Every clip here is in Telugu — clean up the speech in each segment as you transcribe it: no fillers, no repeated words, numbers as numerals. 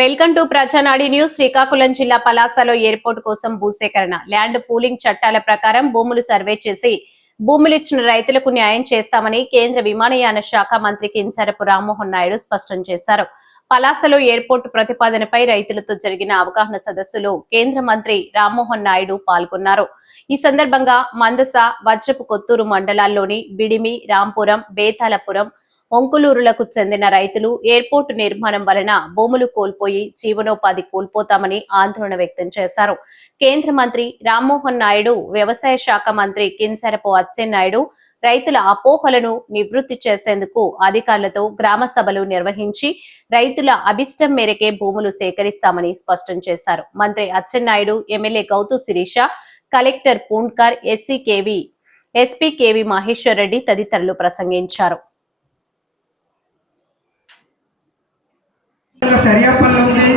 Welcome to ప్రజానాడి news. శ్రీకాకుళం జిల్లా పలాసలో ఎయిర్పోర్ట్ కోసం భూసేకరణ, ల్యాండ్ పూలింగ్ చట్టాల ప్రకారం భూములు సర్వే చేసి భూములిచ్చిన రైతులకు న్యాయం చేస్తామని కేంద్ర విమానయాన శాఖ మంత్రి కింజరాపు రామ్మోహన్ నాయుడు స్పష్టం చేశారు. పలాసలో ఎయిర్పోర్ట్ ప్రతిపాదనపై రైతులతో జరిగిన అవగాహన సదస్సులో కేంద్ర మంత్రి రామ్మోహన్ నాయుడు పాల్గొన్నారు. ఈ సందర్భంగా మందస, వజ్రపు కొత్తూరు మండలాల్లోని బిడిమి, రాంపురం, బేతాలపురం, ఒంకులూరులకు చెందిన రైతులు ఎయిర్పోర్టు నిర్మాణం వలన భూములు కోల్పోయి జీవనోపాధి కోల్పోతామని ఆందోళన వ్యక్తం చేశారు. కేంద్ర మంత్రి రామ్మోహన్ నాయుడు, వ్యవసాయ శాఖ మంత్రి కింజరాపు అచ్చెన్నాయుడు రైతుల అపోహలను నివృత్తి చేసేందుకు అధికారులతో గ్రామ సభలు నిర్వహించి రైతుల అభిష్టం మేరకే భూములు సేకరిస్తామని స్పష్టం చేశారు. మంత్రి Atchannaidu, MLA Gouthu Sirisha, collector Poonkar, SP K V Maheshwar Reddy తదితరులు ప్రసంగించారు. సరియాపల్లి ఉంది,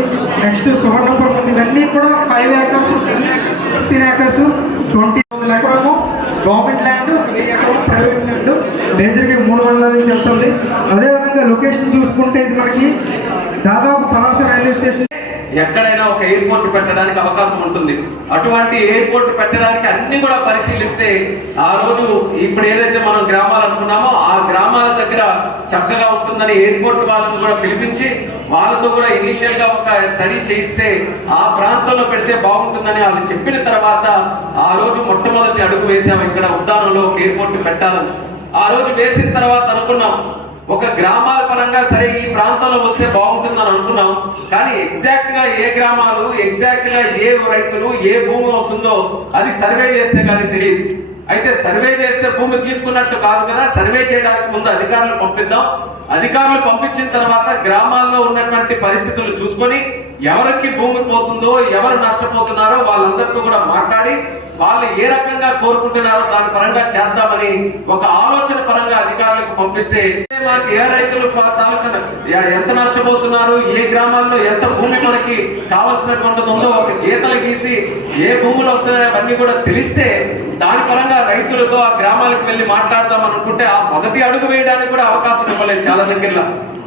నెక్స్ట్ సువర్ణపురం ఉంది. ఇవన్నీ కూడా 5 acres, 10 acres, 15 acres, 20 ఎకరము government land, 1000 ఎకరం ప్రైవేట్ ల్యాండ్. మేజర్గా 3 మండలాల నుంచి వెళ్తుంది. అదేవిధంగా లొకేషన్ చూసుకుంటే ఇది మనకి దాదాపు పలాస రైల్వే స్టేషన్. ఎక్కడైనా ఒక ఎయిర్పోర్ట్ పెట్టడానికి అవకాశం ఉంటుంది. అటువంటి ఎయిర్పోర్ట్ పెట్టడానికి అన్ని కూడా పరిశీలిస్తే ఆ రోజు ఇప్పుడు ఏదైతే మనం గ్రామాలు అనుకున్నామో ఆ గ్రామాల దగ్గర చక్కగా ఉంటుందని ఎయిర్పోర్ట్ వాళ్ళని కూడా పిలిపించి వాళ్ళతో కూడా ఇనీషియల్ గా ఒక స్టడీ చేయిస్తే ఆ ప్రాంతంలో పెడితే బాగుంటుందని వాళ్ళు చెప్పిన తర్వాత ఆ రోజు మొట్టమొదటి అడుగు వేసాము. ఇక్కడ ఉద్దానంలో ఒక ఎయిర్పోర్ట్ పెట్టాలని ఆ రోజు వేసిన తర్వాత అనుకున్నాం ఒక గ్రామాల పరంగా సరే ఈ ప్రాంతంలో వస్తే బాగుంటుందని అనుకున్నాం. కానీ ఎగ్జాక్ట్ గా ఏ గ్రామాలు, ఎగ్జాక్ట్ గా ఏ రైతులు, ఏ భూమి వస్తుందో అది సర్వే చేస్తే కానీ తెలియదు. అయితే సర్వే చేస్తే భూమి తీసుకున్నట్టు కాదు కదా, సర్వే చేయడానికి ముందు అధికారులు పంపిద్దాం. అధికారులు పంపించిన తర్వాత గ్రామాల్లో ఉన్నటువంటి పరిస్థితులు చూసుకొని ఎవరికి భూమి పోతుందో, ఎవరు నష్టపోతున్నారో వాళ్ళందరితో కూడా మాట్లాడి వాళ్ళు ఏ రకంగా కోరుకుంటున్నారో దాని పరంగా చేద్దామని ఒక ఆలోచన పరంగా అధికారులకు పంపిస్తే మనకి ఏ రైతులు ఎంత నష్టపోతున్నారు, ఏ గ్రామాల్లో ఎంత భూమి మనకి కావాల్సినటువంటిది ఉందో ఒక గీతలు గీసి ఏ భూములు వస్తున్నాయో అవన్నీ కూడా తెలిస్తే దాని పరంగా రైతులతో ఆ గ్రామాలకు వెళ్ళి మాట్లాడదాం అనుకుంటే ఆ మొదటి అడుగు వేయడానికి కూడా అవకాశం ఇవ్వలేదు. చాలా దగ్గరలో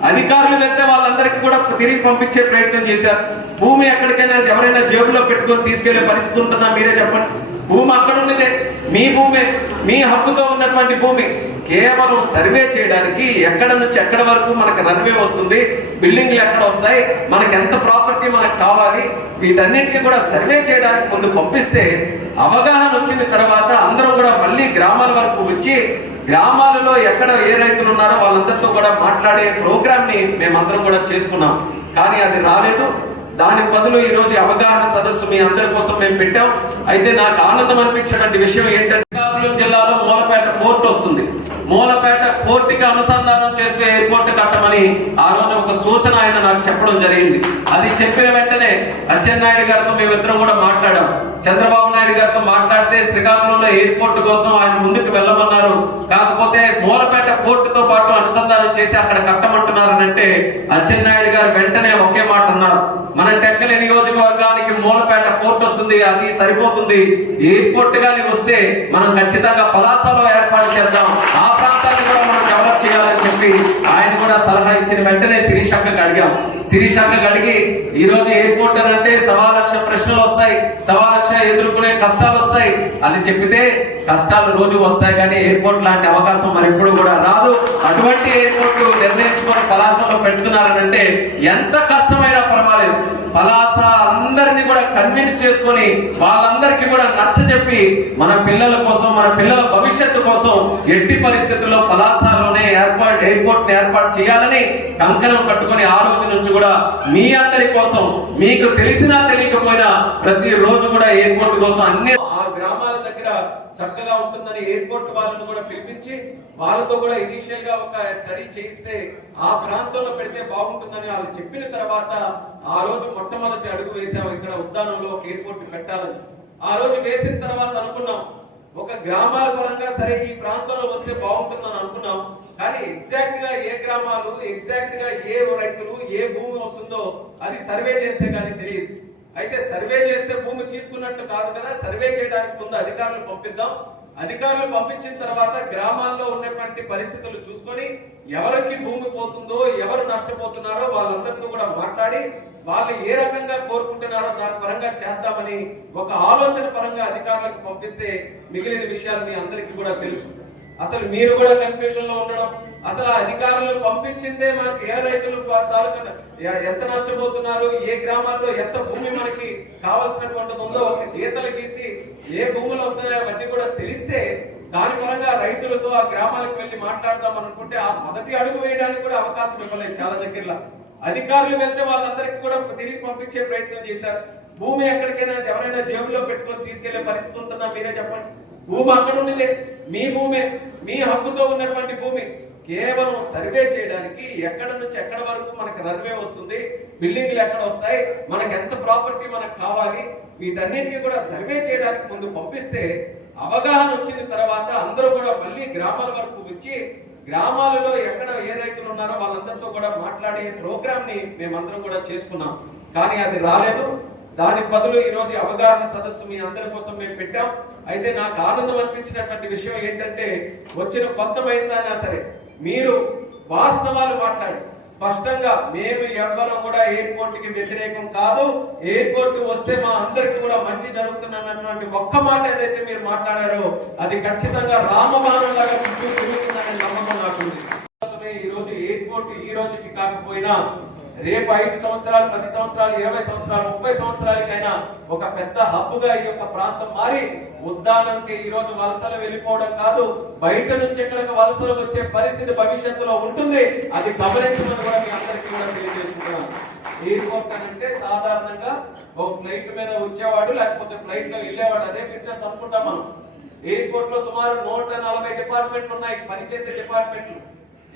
అధికారులు వెళ్తే వాళ్ళందరికీ కూడా తిరిగి పంపించే ప్రయత్నం చేశారు. భూమి ఎక్కడికైనా ఎవరైనా జేబులో పెట్టుకొని తీసుకెళ్లే పరిస్థితి ఉంటుందా? మీరే చెప్పండి. భూమి అక్కడ ఉన్నదే, మీ భూమి, మీ హక్కుతో ఉన్నటువంటి భూమి. కేవలం సర్వే చేయడానికి ఎక్కడ నుంచి ఎక్కడ వరకు మనకు రన్వే వస్తుంది, బిల్డింగ్లు ఎక్కడ వస్తాయి, మనకి ఎంత ప్రాపర్టీ మనకు కావాలి, వీటన్నిటికీ కూడా సర్వే చేయడానికి ముందు పంపిస్తే అవగాహన వచ్చిన తర్వాత అందరూ కూడా మళ్ళీ గ్రామాల వరకు వచ్చి గ్రామాలలో ఎక్కడ ఏ రైతులు ఉన్నారో వాళ్ళందరితో కూడా మాట్లాడే ప్రోగ్రామ్ ని మేమందరం కూడా చేసుకున్నాం. కానీ అది రాలేదు. దాని బదులు ఈ రోజు అవగాహన సదస్సు మీ అందరి కోసం మేము పెట్టాం. అయితే నాకు ఆనందం అనిపించినటువంటి విషయం ఏంటంటే శ్రీకాకుళం జిల్లాలో మూలపేట పోర్ట్ వస్తుంది. మూలపేట పోర్టుకి అనుసంధానం చేస్తే ఎయిర్పోర్ట్ కట్టమని ఆ రోజు ఒక సూచన ఆయన నాకు చెప్పడం జరిగింది. అది చెప్పిన వెంటనే అచ్చెన్నాయుడు గారితో మేమిద్దరం కూడా మాట్లాడాం. చంద్రబాబు నాయుడు గారితో మాట్లాడితే శ్రీకాకుళంలో ఎయిర్పోర్ట్ కోసం ఆయన ముందుకు వెళ్ళమన్నారు. కాకపోతే మూలపేట పోర్టుతో పాటు అనుసంధానం చేసి అక్కడ కట్టమంటున్నారనంటే అచ్చెన్నాయుడు గారు వెంటనే ఒకే మాట అన్నారు, మన టెక్కలి నియోజకవర్గానికి మూలపేట పోర్ట్ వస్తుంది, అది సరిపోతుంది. ఎయిర్పోర్ట్ గాని వస్తే మనం ఖచ్చితంగా పలాసలో ఏర్పాటు చేద్దాం, ఆ ప్రాంతాన్ని కూడా మనం డెవలప్ చేయాలని చెప్పి ఆయన కూడా సలహా ఇచ్చిన వెంటనే శిరీషక్కకి అడిగాం. శిరీషక్కకి అడిగి ఈ రోజు ఎయిర్పోర్ట్ అని అంటే 1,00,000 ప్రశ్నలు వస్తాయి, 1,00,000 ఎదుర్కొనే కష్టాలు వస్తాయి అని చెప్పితే కష్టాలు రోజు వస్తాయి కానీ ఎయిర్పోర్ట్ లాంటి అవకాశం మరి ఇప్పుడు కూడా రాదు. అటువంటి ఎయిర్పోర్ట్ నిర్ణయించుకొని పలాసలో పెడుతున్నారనంటే ఎంత కష్టమైనా పర్వాలేదు, పలాస అందరినీ కూడా కన్విన్స్ చేసుకొని వాళ్ళందరికీ కూడా నచ్చ చెప్పి మన పిల్లల కోసం, మన పిల్లల భవిష్యత్తు కోసం ఎట్టి పరిస్థితుల్లో పలాసలోనే ఎయిర్పోర్ట్ ఏర్పాటు చేయాలని కంకణం కట్టుకొని ఆ రోజు నుంచి కూడా మీ అందరి కోసం, మీకు తెలిసినా తెలియకపోయినా ప్రతి రోజు కూడా ఎయిర్పోర్ట్ కోసం అన్ని ఆ గ్రామాల దగ్గర చక్కగా ఉంటుందని ఎయిర్పోర్ట్ వాళ్ళని కూడా పిలిపించి వాళ్ళతో కూడా ఇనీషియల్ గా ఒక స్టడీ చేయిస్తే ఆ ప్రాంతంలో పెడితే బాగుంటుందని వాళ్ళు చెప్పిన తర్వాత ఆ రోజు మొట్టమొదటి అడుగు వేసాము. ఇక్కడ ఉద్దానంలో ఒక ఎయిర్పోర్ట్ పెట్టాలని ఆ రోజు వేసిన తర్వాత అనుకున్నాం ఒక గ్రామాల పరంగా సరే ఈ ప్రాంతంలో వస్తే బాగుంటుందని అనుకున్నాం. కానీ ఎగ్జాక్ట్ గా ఏ గ్రామాలు, ఎగ్జాక్ట్ గా ఏ రైతులు, ఏ భూమి వస్తుందో అది సర్వే చేస్తే కానీ తెలియదు. అయితే సర్వే చేస్తే భూమి తీసుకున్నట్టు కాదు కదా, సర్వే చేయడానికి ముందు అధికారులు పంపిద్దాం. అధికారులు పంపించిన తర్వాత గ్రామాల్లో ఉన్నటువంటి పరిస్థితులు చూసుకొని ఎవరికి భూమి పోతుందో, ఎవరు నష్టపోతున్నారో వాళ్ళందరితో కూడా మాట్లాడి వాళ్ళు ఏ రకంగా కోరుకుంటున్నారో దాని పరంగా చేద్దామని ఒక ఆలోచన పరంగా అధికారులకు పంపిస్తే మిగిలిన విషయాలు మీ అందరికీ కూడా తెలుసు. అసలు మీరు కూడా కన్ఫ్యూజన్ లో ఉండడం, అసలు ఆ అధికారులు పంపించిందే మనకి ఏ రైతులు తాలూకా ఎంత నష్టపోతున్నారు, ఏ గ్రామాల్లో ఎంత భూమి మనకి కావాల్సినటువంటిది ఉందో ఒక గీతలు గీసి ఏ భూములు వస్తున్నాయో అవన్నీ కూడా తెలిస్తే దాని పరంగా రైతులతో ఆ గ్రామాలకు వెళ్ళి మాట్లాడదాం అనుకుంటే ఆ మొదటి అడుగు వేయడానికి కూడా అవకాశం ఇవ్వలేదు. చాలా దగ్గరలో అధికారులు వెళ్తే వాళ్ళందరికీ కూడా తిరిగి పంపించే ప్రయత్నం చేశారు. భూమి ఎక్కడికైనా ఎవరైనా జేబులో పెట్టుకొని తీసుకెళ్లే పరిస్థితి ఉంటుందా? మీరే చెప్పండి. భూమి అక్కడ ఉన్నదే, మీ భూమే, మీ హక్కుతో ఉన్నటువంటి భూమి. కేవలం సర్వే చేయడానికి ఎక్కడ నుంచి ఎక్కడ వరకు మనకు రన్వే వస్తుంది, బిల్డింగ్లు ఎక్కడ వస్తాయి, మనకు ఎంత ప్రాపర్టీ మనకు కావాలి, వీటన్నిటికీ కూడా సర్వే చేయడానికి ముందు పంపిస్తే అవగాహన వచ్చిన తర్వాత అందరూ కూడా మళ్ళీ గ్రామాల వరకు వచ్చి గ్రామాలలో ఎక్కడ ఏ రైతులు ఉన్నారో వాళ్ళందరితో కూడా మాట్లాడే ప్రోగ్రామ్ ని మేమందరం కూడా చేసుకున్నాం. కానీ అది రాలేదు. దాని బదులు ఈ రోజు అవగాహన సదస్సు మీ అందరి కోసం మేము పెట్టాం. అయితే నాకు ఆనందం అనిపించినటువంటి విషయం ఏంటంటే వచ్చిన కొత్తమైందైనా సరే మీరు వాస్తవాలు మాట్లాడి స్పష్టంగా మేము ఎవ్వరం కూడా ఎయిర్పోర్ట్ కి వ్యతిరేకం కాదు, ఎయిర్పోర్ట్ వస్తే మా అందరికి కూడా మంచి జరుగుతున్నటువంటి ఒక్క మాట ఏదైతే మీరు మాట్లాడారో అది ఖచ్చితంగా రామబాణం లాగా చుట్టూ తిరుగుతుందనే నమ్మకం నాకుంది. ఈ రోజు ఎయిర్పోర్ట్ ఈ రోజుకి కాకపోయినా రేపు 5 సంవత్సరాలు, 10 సంవత్సరాలు, 20 సంవత్సరాలు, 30 సంవత్సరాలకైనా ఒక పెద్ద హబ్ గా ఈ యొక్క ప్రాంతం మారి ఉద్దానంకి ఈ రోజు వలసలు వెళ్ళిపోవడం కాదు, బయట నుంచి ఎక్కడికి వలసలు వచ్చే పరిస్థితి భవిష్యత్తులో ఉంటుంది. అది గమనించమని కూడా మీ అందరికీ కూడా తెలియజేసుకుంటున్నాను. ఎయిర్పోర్ట్ అంటే సాధారణంగా ఒక ఫ్లైట్ మీద వచ్చేవాడు లేకపోతే ఫ్లైట్ లో వెళ్ళేవాడు, అదే బిజినెస్ అనుకుంటాం మనం. ఎయిర్పోర్ట్ లో సుమారు 140 డిపార్ట్మెంట్లు ఉన్నాయి, పనిచేసే డిపార్ట్మెంట్లు.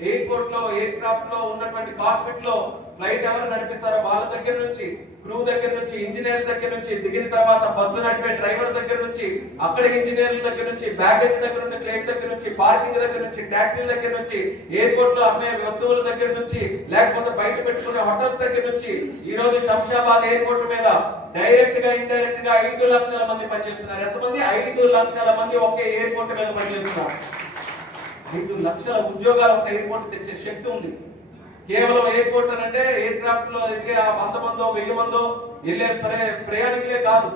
ఎయిర్పోర్ట్ లో ఎయిర్ క్రాఫ్ట్ లో ఉన్నటువంటి కాక్పిట్ లో ఫ్లైట్ ఎవరు నడిపిస్తారో వాళ్ళ దగ్గర నుంచి, క్రూ దగ్గర నుంచి, ఇంజనీర్స్ దగ్గర నుంచి, దిగిన తర్వాత బస్సు నడిపే డ్రైవర్ దగ్గర నుంచి, అక్కడ ఇంజనీర్ల దగ్గర నుంచి, బ్యాగేజ్ దగ్గర నుంచి, క్లెయిమ్ దగ్గర నుంచి, పార్కింగ్ దగ్గర నుంచి, ట్యాక్సీల దగ్గర నుంచి, ఎయిర్పోర్ట్ లో అమ్మే వస్తువుల దగ్గర నుంచి, లేకపోతే బయట పెట్టుకునే హోటల్స్ దగ్గర నుంచి ఈ రోజు శంషాబాద్ ఎయిర్పోర్ట్ మీద డైరెక్ట్ గా ఇండైరెక్ట్ గా 5 లక్షల మంది పనిచేస్తున్నారు. ఎంతమంది? 5 లక్షల మంది ఒకే ఎయిర్పోర్ట్ మీద పనిచేస్తున్నారు. 5 లక్షల ఉద్యోగాలు ఒక ఎయిర్పోర్ట్ తెచ్చే శక్తి ఉంది. కేవలం ఎయిర్పోర్ట్ అంటే ఎయిర్ క్రాఫ్ట్ లో ఎదిగే 100 మందో 1000 మందో వెళ్ళే ప్రయాణికులే కాదు,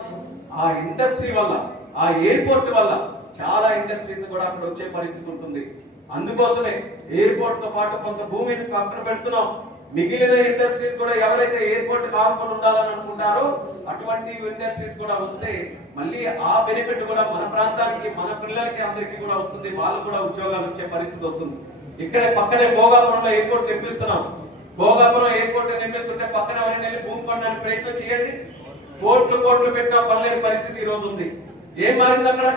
ఆ ఇండస్ట్రీ వల్ల, ఆ ఎయిర్పోర్ట్ వల్ల చాలా ఇండస్ట్రీస్ కూడా అక్కడ వచ్చే పరిస్థితి ఉంటుంది. అందుకోసమే ఎయిర్పోర్ట్ తో పాటు కొంత భూమిని పక్కన పెడుతున్నాం. మిగిలిన ఇండస్ట్రీస్ కూడా ఎవరైతే ఎయిర్పోర్ట్ కానుకొని ఉండాలని అనుకుంటారో అటువంటి ఇండస్ట్రీస్ కూడా వస్తే మళ్ళీ ఆ బెనిఫిట్ కూడా మన ప్రాంతానికి, మన పిల్లలకి, అందరికీ కూడా వస్తుంది. వాళ్ళు కూడా ఉద్యోగాలు వచ్చే పరిస్థితి వస్తుంది. ఇక్కడే పక్కనే భోగాపురంలో ఎయిర్పోర్ట్ నిర్మిస్తున్నాం. భోగాపురం ఎయిర్పోర్ట్ నిర్మిస్తుంటే పక్కన ఎవరైనా వెళ్ళి భూమి కొనడానికి ప్రయత్నం చేయండి. కోట్లు పెట్టా పనిలేని పరిస్థితి ఈ రోజు ఉంది. ఏం మారింది అక్కడ?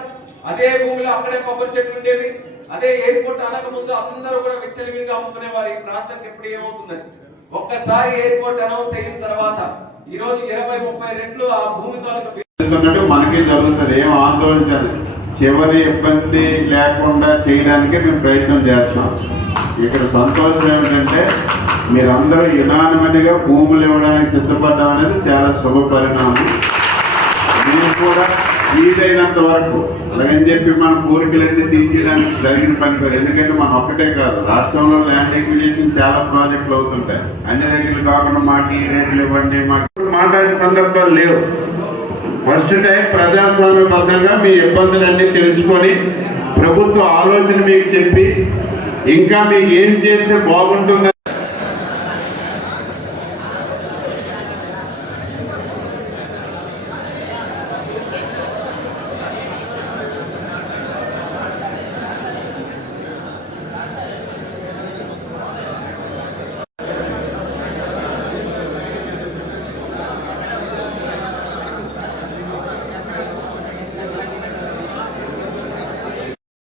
అదే భూమిలో అక్కడే కొబ్బరి చెట్లు ఉండేవి. అదే ఎయిర్పోర్ట్ అనక ముందు అందరూ కూడా విచ్చలవిడిగా అమ్ముకునేవారు. ఈ ప్రాంతానికి ఎప్పుడు ఏమవుతుందని ఒక్కసారి ఎయిర్పోర్ట్ అనౌన్స్ అయిన తర్వాత ఈ రోజు 20-30 రెట్లు ఆ భూమి తాలూకు మనకే జరుగుతుంది. ఏం ఆందోళన చేయలేదు. చివరి ఇబ్బంది లేకుండా చేయడానికే మేము ప్రయత్నం చేస్తాం. ఇక్కడ సంతోషం ఏమిటంటే మీరందరూ యునానిమస్గా భూములు ఇవ్వడానికి సిద్ధపడడం అనేది చాలా శుభ పరిణామం. మీరు కూడా వీలైనంత వరకు అలాగని చెప్పి మన కోరికలన్నీ తీర్చడానికి జరిగిన పని కాదు. ఎందుకంటే మనం ఒక్కటే కాదు, రాష్ట్రంలో ల్యాండ్ ఎక్విజిషన్ చాలా ప్రాజెక్టులు అవుతుంటాయి. అన్ని రేట్లు కాకుండా మాకు ఈ రేట్లు ఇవ్వండి, మాకు మాట్లాడే సందర్భాలు లేవు. ఫస్ట్ టైం ప్రజాస్వామ్యబద్ధంగా మీ ఇబ్బందులన్నీ తెలుసుకొని ప్రభుత్వ ఆలోచన మీకు చెప్పి ఇంకా మీకు ఏం చేస్తే బాగుంటుందని